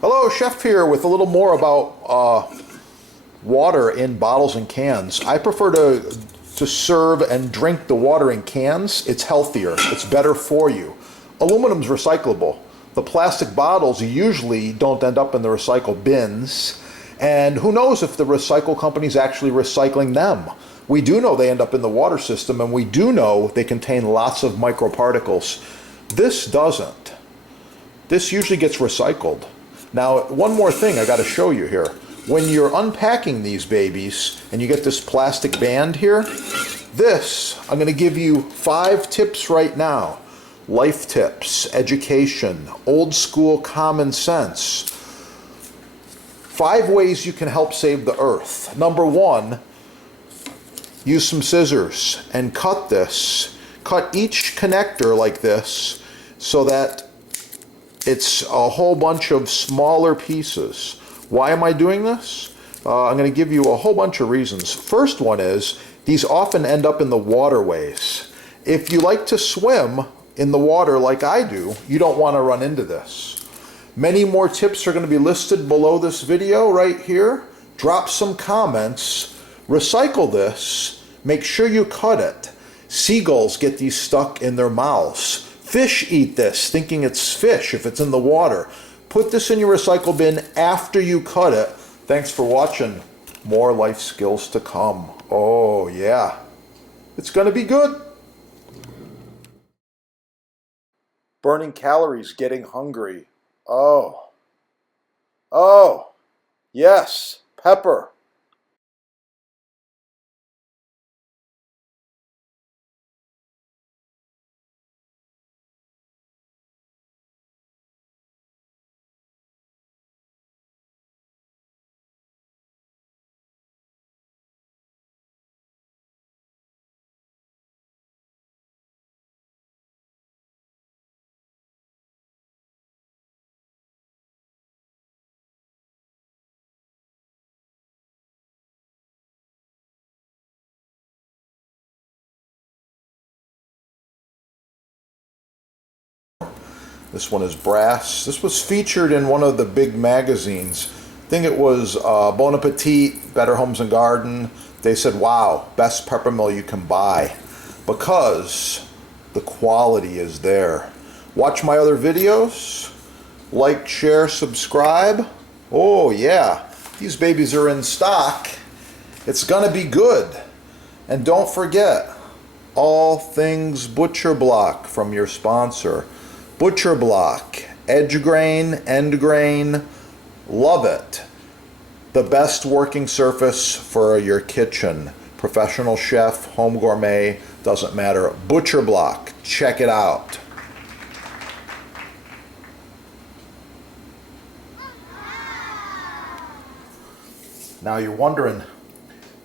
Hello, Chef here with a little more about water in bottles and cans. I prefer to serve and drink the water in cans. It's healthier, it's better for you. Aluminum's recyclable. The plastic bottles usually don't end up in the recycle bins, and who knows if the recycle company's actually recycling them. We do know they end up in the water system, and we do know they contain lots of microparticles. This doesn't. This usually gets recycled. Now, one more thing I got to show you here. When you're unpacking these babies and you get this plastic band here, I'm going to give you 5 tips right now. Life tips, education, old school common sense. 5 ways you can help save the earth. Number 1, use some scissors and cut this. Cut each connector like this so that it's a whole bunch of smaller pieces. Why am I doing this? I'm going to give you a whole bunch of reasons. First one is, these often end up in the waterways. If you like to swim in the water like I do, you don't want to run into this. Many more tips are going to be listed below this video right here. Drop some comments. Recycle this. Make sure you cut it. Seagulls get these stuck in their mouths. Fish eat this, thinking it's fish if it's in the water. Put this in your recycle bin after you cut it. Thanks for watching. More life skills to come. Oh yeah, it's gonna be good. Burning calories, getting hungry. Oh, yes, pepper. This one is brass. This was featured in one of the big magazines. I think it was Bon Appetit, Better Homes and Garden. They said, wow, best pepper mill you can buy, because the quality is there. Watch my other videos. Like, share, subscribe. Oh yeah, these babies are in stock. It's gonna be good. And don't forget, all things Butcher Block from your sponsor. Butcher Block, edge grain, end grain, love it. The best working surface for your kitchen. Professional chef, home gourmet, doesn't matter. Butcher Block, check it out. Now you're wondering,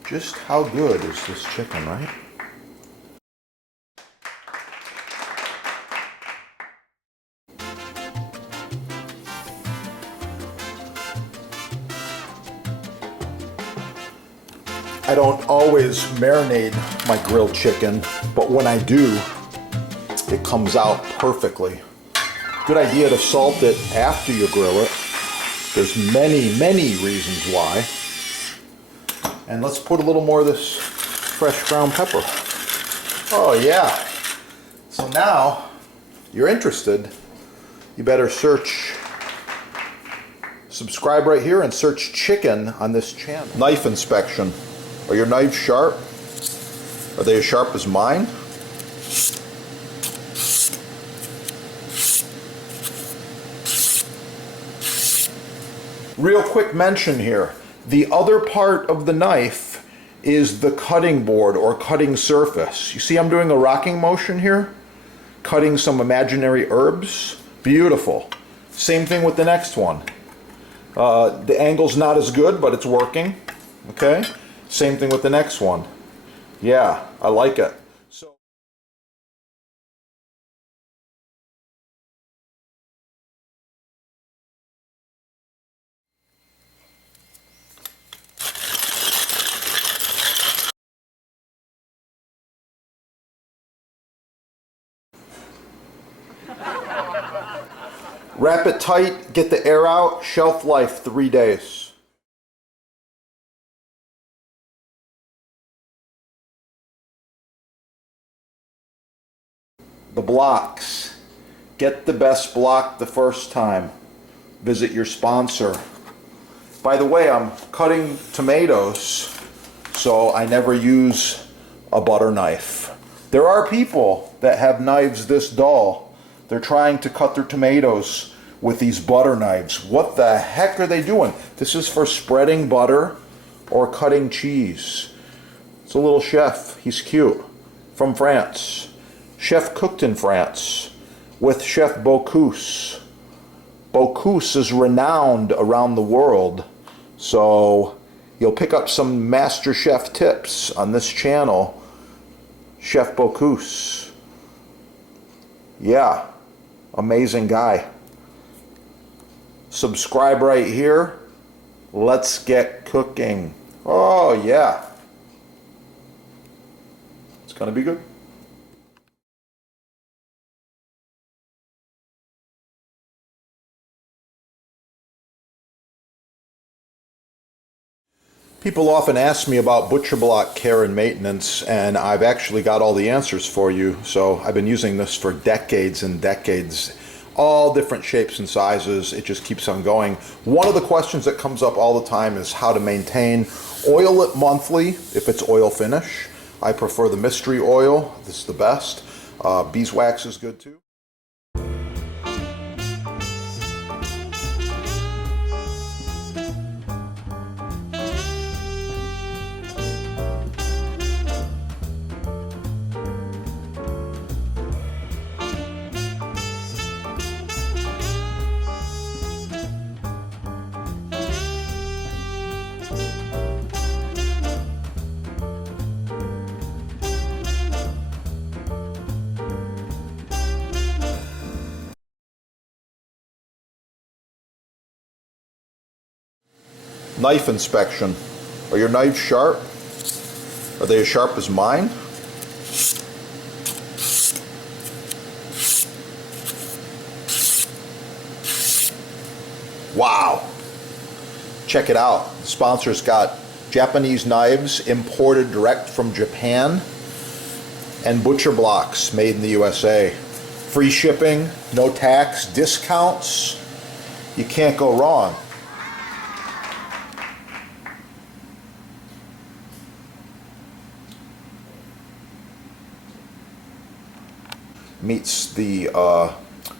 just how good is this chicken, right? I don't always marinate my grilled chicken, but when I do, it comes out perfectly. Good idea to salt it after you grill it. There's many reasons why. And let's put a little more of this fresh ground pepper. Oh yeah. So now, you're interested, you better subscribe right here and search chicken on this channel. Knife inspection. Are your knives sharp? Are they as sharp as mine? Real quick mention here. The other part of the knife is the cutting board or cutting surface. You see I'm doing a rocking motion here? Cutting some imaginary herbs. Beautiful. Same thing with the next one. The angle's not as good, but it's working. Okay? Same thing with the next one. Yeah, I like it. So Wrap it tight, get the air out, shelf life 3 days. The blocks. Get the best block the first time. Visit your sponsor. By the way, I'm cutting tomatoes, so I never use a butter knife. There are people that have knives this dull. They're trying to cut their tomatoes with these butter knives. What the heck are they doing? This is for spreading butter or cutting cheese. It's a little chef. He's cute. From France. Chef cooked in France with Chef Bocuse. Bocuse is renowned around the world, so you'll pick up some master chef tips on this channel. Chef Bocuse. Yeah, amazing guy. Subscribe right here. Let's get cooking. Oh yeah. It's gonna be good. People often ask me about butcher block care and maintenance, and I've actually got all the answers for you. So I've been using this for decades and decades, all different shapes and sizes. It just keeps on going. One of the questions that comes up all the time is how to maintain. Oil it monthly if it's oil finish. I prefer the mystery oil. This is the best. Beeswax is good too. Knife inspection. Are your knives sharp? Are they as sharp as mine? Wow. Check it out. The sponsor's got Japanese knives imported direct from Japan and butcher blocks made in the USA. Free shipping, no tax, discounts. You can't go wrong. Meets the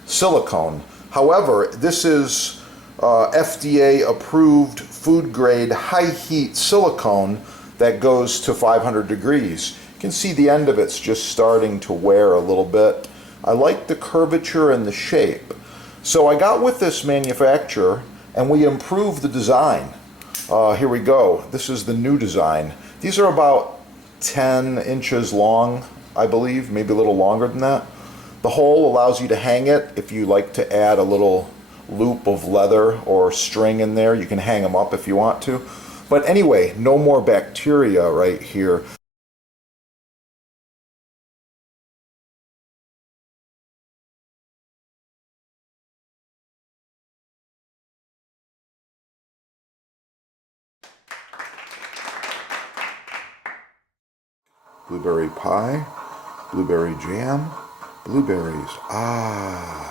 silicone. However, this is FDA approved food grade high heat silicone that goes to 500 degrees. You can see the end of it's just starting to wear a little bit. I like the curvature and the shape. So I got with this manufacturer and we improved the design. Here we go. This is the new design. These are about 10 inches long, I believe, maybe a little longer than that. The hole allows you to hang it. If you like to add a little loop of leather or string in there, you can hang them up if you want to. But anyway, no more bacteria right here. Blueberry pie, blueberry jam, blueberries. Ah.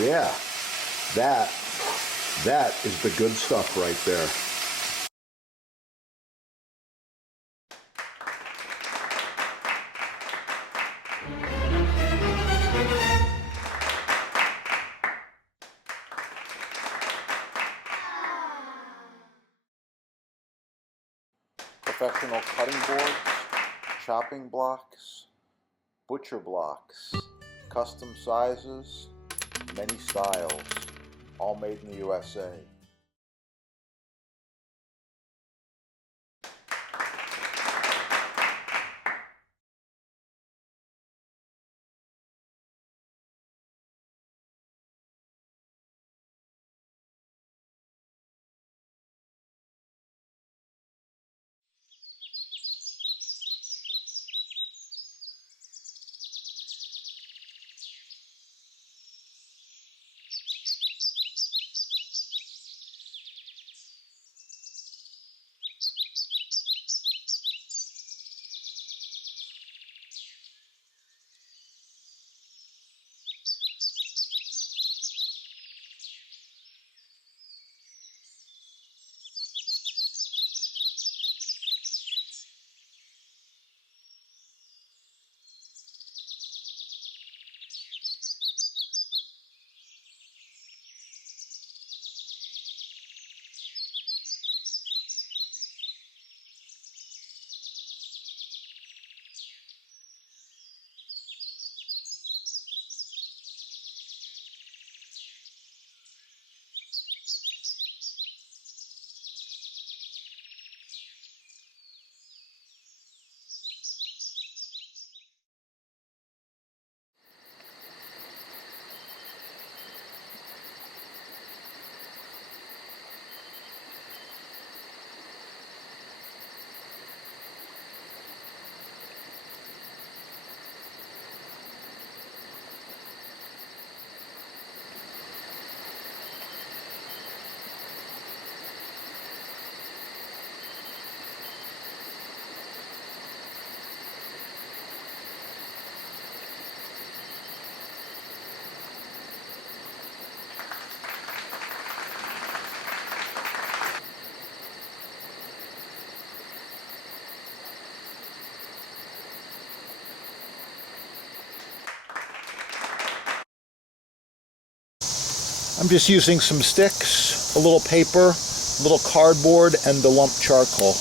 Yeah, that is the good stuff right there. Professional cutting boards, chopping blocks, butcher blocks, custom sizes, many styles, all made in the USA. I'm just using some sticks, a little paper, a little cardboard, and the lump charcoal.